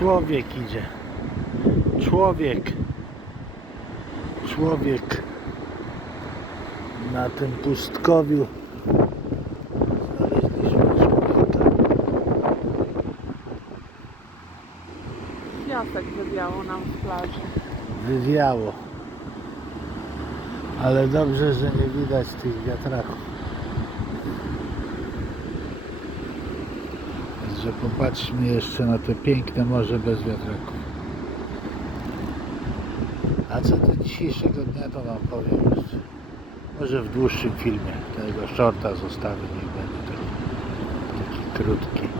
Człowiek idzie. Człowiek. Człowiek na tym pustkowiu. Znaleźliśmy człowieka. Piasek wywiało nam z plaży. Wywiało. Ale dobrze, że nie widać tych wiatraków. Także popatrzmy jeszcze na to piękne morze bez wiatraków. A co do dzisiejszego dnia to wam powiem jeszcze. Może w dłuższym filmie tego shorta zostawię, niech będzie taki, taki krótki.